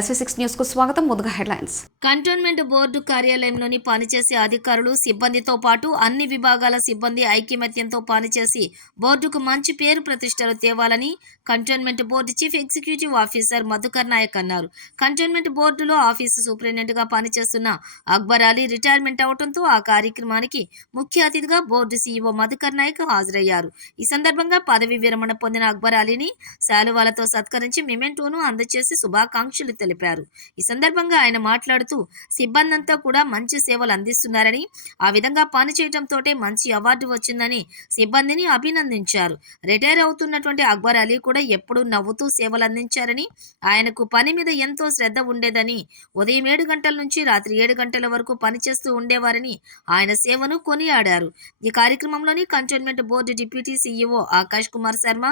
SV6 news కు స్వాగతం. ముందుగా హెడ్లైన్స్. కంటోన్మెంట్ బోర్డు కార్యాలయంలోని పనిచేసే అధికారులు సిబ్బందితో పాటు అన్ని విభాగాల సిబ్బంది ఐకమత్యంతో పనిచేసి బోర్డుకు మంచి పేరు ప్రతిష్టలు తేవాలని cantonment board chief executive officer Madhukar Nayak అన్నారు. కంటోన్మెంట్ బోర్డులో ఆఫీసు సూపరింటెండెంట్ గా పనిచేస్తున్న అక్బర్ అలీ రిటైర్మెంట్ అవడంతో ఆ కార్యక్రమానికి ముఖ్య అతిథిగా బోర్డు సీఈఓ మధుకర్ నాయక్ హాజరయ్యారు. ఈ సందర్భంగా పదవి విరమణ పొందిన అక్బర్ అలీని శాలువాలతో సత్కరించి మెమెంటోను అందజేసి శుభాకాంక్షలు తెలిపారు. ఈ సందర్భంగా ఆయన మాట్లాడుతూ సిబ్బందంతా కూడా మంచి సేవలు అందిస్తున్నారని, ఆ విధంగా పనిచేయడంతోటే మంచి అవార్డు వచ్చిందని సిబ్బందిని అభినందించారు. రిటైర్ అవుతున్నటువంటి అక్బర్ అలీ కూడా ఎప్పుడూ నవ్వుతూ సేవలు అందించారని, ఆయనకు పని మీద ఎంతో శ్రద్ధ ఉండేదని, ఉదయం 7 గంటల నుంచి రాత్రి 7 గంటల వరకు పనిచేస్తూ ఉండేవారని ఆయన సేవను కొనియాడారు. ఈ కార్యక్రమంలోని cantonment board deputy CEO Akash Kumar Sharma,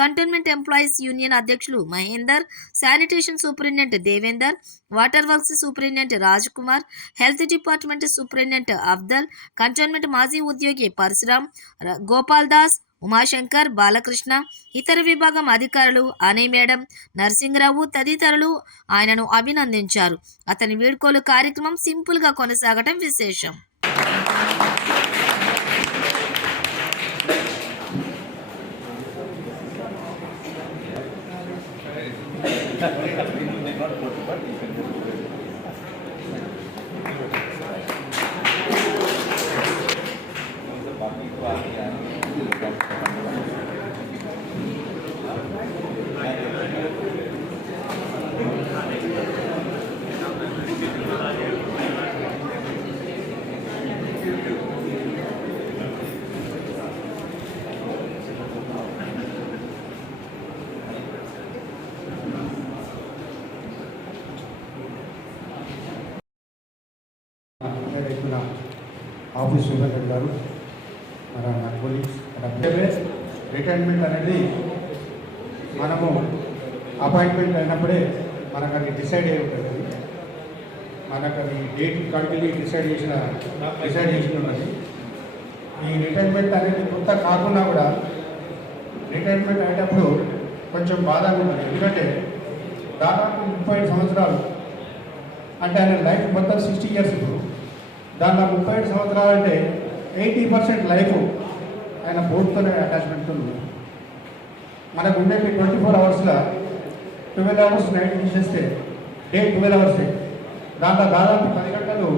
cantonment employees union అధ్యక్షులు Mahender, sanitation superintendent Devender, water works superintendent Raj Kumar, health department superintendent Afzal, cantonment మాజీ ఉద్యోగి పరశురాం, గోపాల్ దాస్, ఉమాశంకర్, బాలకృష్ణ, ఇతర విభాగం అధికారులు, అనే మేడం, నరసింగరావు తదితరులు ఆయనను అభినందించారు. అతని వీడ్కోలు కార్యక్రమం సింపుల్ గా కొనసాగటం విశేషం. ఆఫీస్ సూపరింటెండెంట్ గారు, మన కొలీగ్స్, రిటైర్మెంట్ అనేది మనము అపాయింట్మెంట్ అయినప్పుడే మనకు అది డిసైడ్ అయి ఉంటుంది. మనకు అది డేట్ కాడికి డిసైడ్ చేసి ఉన్నది. ఈ రిటైర్మెంట్ అనేది కొత్త కాకుండా కూడా రిటైర్మెంట్ అయ్యేటప్పుడు కొంచెం బాధగా ఉంటుంది. ఎందుకంటే దాదాపు 35 సంవత్సరాలు అంటే ఆయన లైఫ్ మొత్తం 60 ఇయర్స్. ఇప్పుడు దాంట్లో 35 సంవత్సరాలు అంటే 80% లైఫ్ ఆయన బోర్డుతోనే అటాచ్మెంట్తో ఉంది. మనకు ఉండే 24 అవర్స్లో 12 అవర్స్ నైట్ తీసేస్తే డే 12 అవర్సే. దాంట్లో దాదాపు 10 గంటలు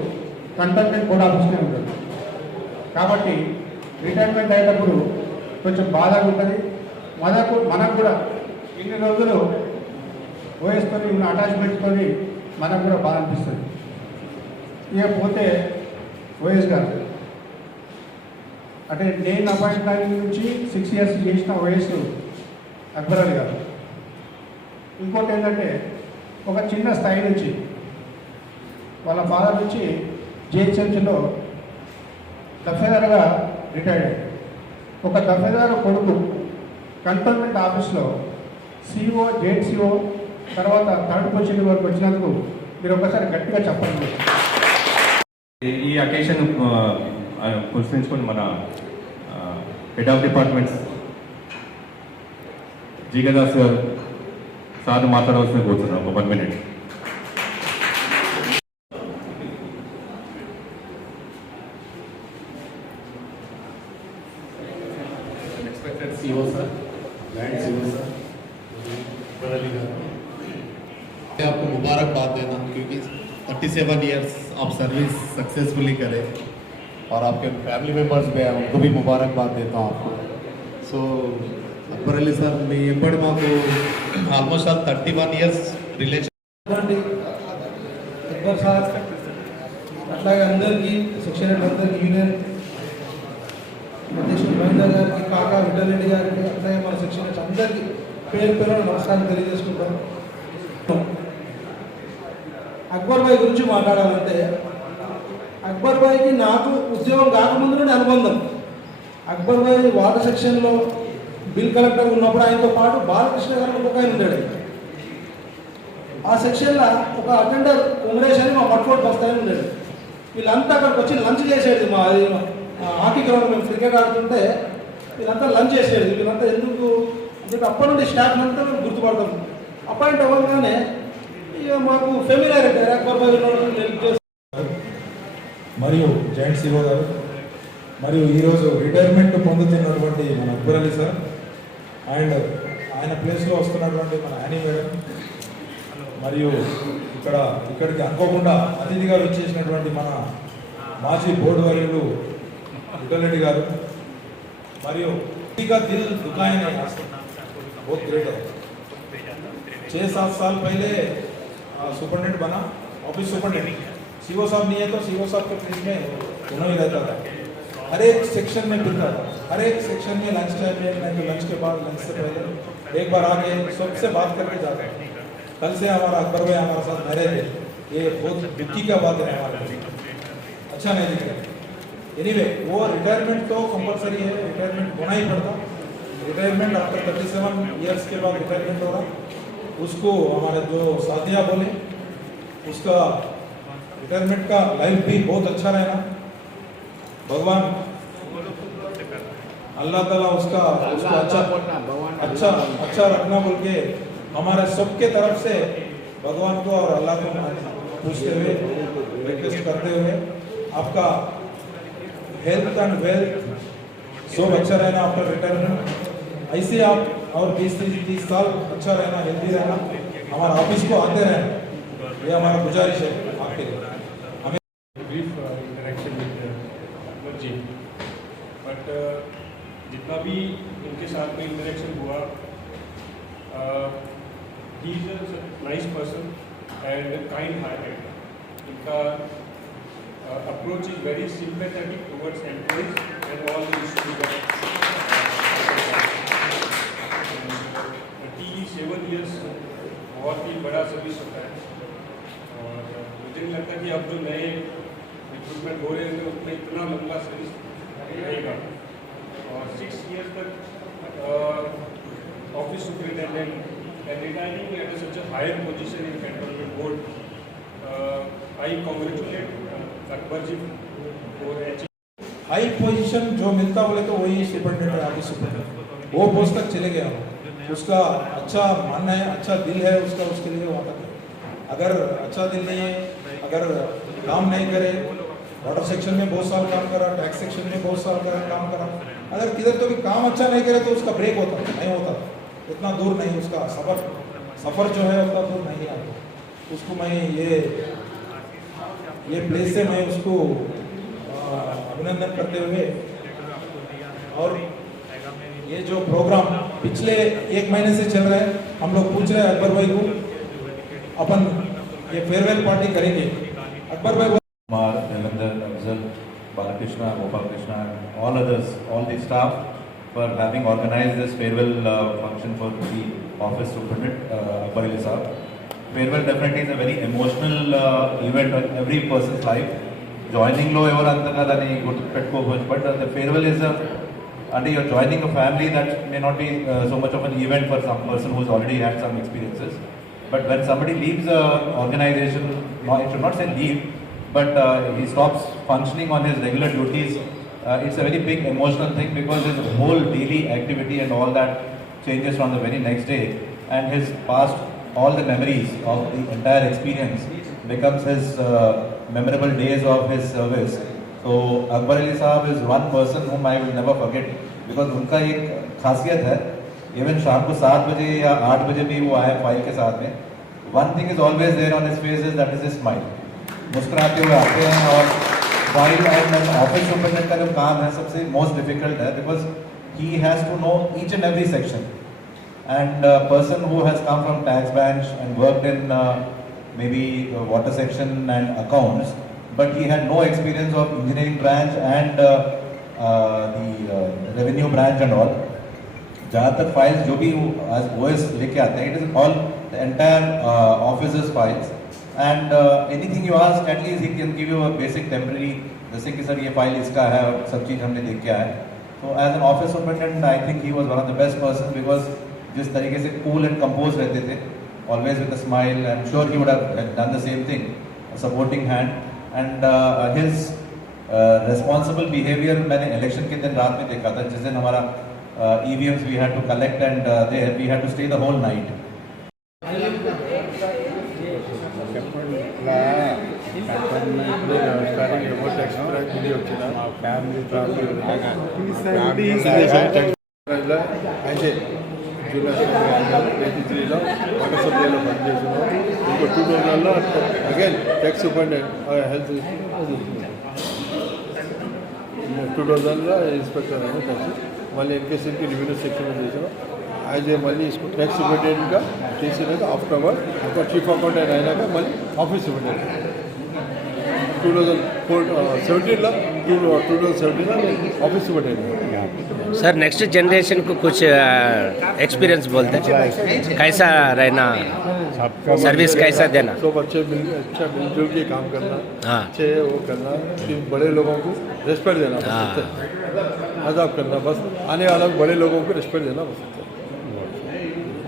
కంటోన్మెంట్ బోర్డు ఆఫీస్నే ఉంటుంది. కాబట్టి రిటైర్మెంట్ అయ్యేటప్పుడు కొంచెం బాధగా ఉంటుంది. మనకు కూడా ఇన్ని రోజులు ఓఎస్తో ఉన్న అటాచ్మెంట్తో మనకు కూడా బాధ అనిపిస్తుంది. ఇక పోతే ఓఎస్ గారు అంటే నేను అపాయింట్ అయిన నుంచి 6 ఇయర్స్ చేసిన ఓఎస్ అక్బర్ అలీ గారు. ఇంకోటి ఏంటంటే ఒక చిన్న స్థాయి నుంచి వాళ్ళ ఫాదర్ నుంచి జిహెచ్ఎంసీలో దఫేదారుగా రిటైర్డ్ అయ్యారు. ఒక దఫేదారు కొడుకు కంటోన్మెంట్ ఆఫీస్లో సిఓ, జేఎన్సీఓ, తర్వాత థర్డ్ పొజిషన్ వరకు వచ్చినందుకు మీరు ఒకసారి గట్టిగా చెప్పండి. ఈ అకేషన్ పురస్కరించుకొని మన హెడ్ ఆఫ్ డిపార్ట్మెంట్స్ జీగదాస్ గారు సార్ మాట్లాడవలసిన కూర్చున్నాం. ఒక 1 minute. Respected CEO sir, Grand CEO sir, Bareilly गार, आपको मुबारकबाद देना क्योंकि 37 इयर्स ऑफ सर्विस सक्सेसफुली करे और आपके फैमिली मेम्बर्स भी हैं, उनको भी मुबारकबाद देता हूँ आपको. सो अकबर अली सर मी एपड़ी माको almost 31 years relation Akbar sir అట్లాగే అందరికీ సెక్షన్ అందరికీ యూనియన్ అధ్యక్షుడు మహేందర్ గారికి, కాకా విఠలరెడ్డి గారికి, అట్లాగే మన సెక్షన్ అందరికీ పేరు పేరు నమస్కారం తెలియజేసుకుంటాం. అక్బర్ భాయ్ గురించి మాట్లాడాలంటే అక్బర్ భాయ్కి నాకు ఉద్యోగం కాకముందు నుండి అనుబంధం. అక్బర్ భాయ్ వాటర్ సెక్షన్లో బిల్ కలెక్టర్ ఉన్నప్పుడు ఆయనతో పాటు బాలకృష్ణ గారు ఒక ఆయన ఉండాడు. ఆ సెక్షన్లో ఒక అటెండర్ ఉమరేష్ అని మా పట్టుకోటి వస్తాయని ఉండేది. వీళ్ళంతా అక్కడికి వచ్చి లంచ్ చేసేది. మా హాకీ గ్రౌండ్ మేము క్రికెట్ ఆడుతుంటే వీళ్ళంతా లంచ్ చేసేది. వీళ్ళంతా ఎందుకు అంటే అప్పటి నుండి స్టాఫ్ అంతా గుర్తుపడతాం. అపాయింట్ అవ్వగానే ఈ ఇక మాకు ఫెమిలియారిటీ అక్బర్ భాయ్ ఉన్నోడు హెల్ప్ చేస్తారు. మరియు జాయింట్ సిఓ గారు మరియు ఈరోజు రిటైర్మెంట్ పొందుతున్నటువంటి మన అక్బర్ అలీ సార్ అండ్ ఆయన ప్లేస్లో వస్తున్నటువంటి మన యానీ మేడం మరియు ఇక్కడికి అనుకోకుండా అతిథిగా వచ్చేసినటువంటి మన మాజీ బోర్డు వర్యులు విఠలరెడ్డి గారు మరియు का दिल दुखाए नहीं बहुत ग्रेट है 6-7 साल पहले सुपरडेंट बना ऑफिस सुपरडेंट सीओ साहब नहीं है तो सीओ साहब के प्लेस में उन्होंने रहता था हर एक सेक्शन में फिरता था हर एक सेक्शन में लंच टाइम में नहीं तो लंच के बाद लंच से पहले एक बार आके सबसे बात करके जाता है कल से हमारा अकबर भाई हमारे साथ न रहे थे ये बहुत दुखी का बात है हमारे लिए अच्छा नहीं दिख रहा एनीवे वो रिटायरमेंट तो कंपलसरी है रिटायरमेंट होना ही पड़ता रिटायरमेंट आफ्टर 37 ईयर्स के बाद रिटायरमेंट हो रहा उसको हमारे जो साथिया बोले उसका रिटायरमेंट का लाइफ भी बहुत अच्छा रहेगा भगवान अल्लाह ताला उसका अच्छा रखना बोल के हमारे सबके तरफ से भगवान को और अल्लाह को पूछते हुए रिक्वेस्ट करते हुए आपका हेल्थ एंड वेल्थ सब अच्छा रहना आफ्टर रिटायरमेंट ऐसे आप और 20-30 साल अच्छा रहना हेल्दी रहना हमारे ऑफिस को आते रहना ये हमारा गुजारिश है आपके लिए हमें brief interaction with Akbar ji but जितना भी इनके साथ में इंटरेक्शन हुआ he is a nice person and kind hearted इनका approach is very sympathetic towards employees and all the issues that 37 years बहुत ही बड़ा सर्विस होता है और मुझे नहीं लगता कि अब जो नए रिक्रूटमेंट हो रहे हैं उसमें इतना लंबा सर्विस रहेगा और 6 years तक office superintendent and retiring at such a higher position in cantonment board I congratulate Akbar ji for high position जो मिलता बोले तो वही सुपरडेंट है ऑफिस सुपरडेंट वो पोस्ट तक चले गया उसका अच्छा मन है अच्छा दिल है उसका उसके लिए वहाँ तक है अगर अच्छा दिल नहीं है अगर काम नहीं करे वाटर सेक्शन में बहुत साल काम करा टैक्स सेक्शन में बहुत साल काम करा अगर किधर तो भी काम अच्छा नहीं करे तो उसका ब्रेक होता नहीं होता इतना दूर नहीं उसका सफ़र जो है उतना दूर नहीं आता उसको मैं ये प्लेस से मैं उसको अभिनंदन करते हुए और ये जो प्रोग्राम पिछले 1 महीने से चल रहा है हम लोग पूछ रहे हैं अकबर भाई को अपन ये फेयरवेल पार्टी करेंगे अकबर भाई Kumar, Devendra, Afzal, Balakrishna, Gopal Krishna, and all others, all the staff for having organized this farewell function for the office superintendent Akbar Ali Saab. Farewell definitely is a very emotional event in every person's life. Joining lo ever antaka dani gurtupettukoవచ్చు but the farewell is and you're joining a family that may not be so much of an event for some person who's already had some experiences. But when somebody leaves a organization, no, I should not say leave, but he stops functioning on his regular duties. It's a very big emotional thing because his whole daily activity and all that changes from the very next day, and his past, all the memories of the entire experience becomes his memorable days of his service. So Akbar Ali Saab is one person whom I will never forget because उनका एक खासियत है even शाम को 7 बजे या 8 बजे भी वो आए फाइल के साथ में one thing is always there on his face is that is his smile. मुस्कुराते हुए आते हैं और फाइल एंड ऑफिस सुपरिटेंडेंट का जो काम है सबसे मोस्ट डिफिकल्ट है because he has to know each and every section and a person who has come from tax branch and worked in maybe water section and accounts but he had no experience of engineering branch and the revenue branch and all. ज़्यादातर files जो भी OS लेके आते हैं it is all the entire officers files and anything you ask at least he can give you a basic temporary जैसे कि sir ये file इसका है और सब चीज़ हमने देख के आए. So as an office superintendent, I think he was one of the best persons because जिस तरीके से cool and composed रहते थे, always with a smile. I'm sure he would have done the same thing, a supporting hand. And his responsible behavior मैंने election के दिन रात में देखा था, जिस दिन हमारा EVMs we had to collect and we had to stay the whole night. నేను స్టార్టింగ్ ఏమో టెక్స్ట్ ఇది వచ్చిన ఫ్యామిలీ అయితే జూనియర్ 83లో వాటర్ సప్లైలో పనిచేస్తున్నాం. ఇంకో 2000లో అగైన్ టెక్స్ సూపరింటెండెంట్ హెల్త్ 2000లో ఇన్స్పెక్టర్ అయినా టెక్స్ మళ్ళీ ఎన్కేసీకి రెవెన్యూ సెక్షన్ చేసాను. యాజ్ ఏ మళ్ళీ టెక్స్ సూపరింటెండెంట్గా చేసినాక ఆఫ్టర్వర్డ్ ఇంకా చీఫ్ అకౌంటెంట్ అయినాక మళ్ళీ ఆఫీస్ సూపరింటెండెంట్ 2017లో 2017లో నేను office superintendent. Sir next generation को कुछ एक्सपीरियंस बोलते हैं कैसा रहना सर्विस कैसा देना सब अच्छा मिलजुल के काम करना, हाँ अच्छे वो करना, फिर बड़े लोगों को रेस्पेक्ट देना, हाँ अदाब करना, बस आने वाला बड़े लोगों को रेस्पेक्ट देना बस.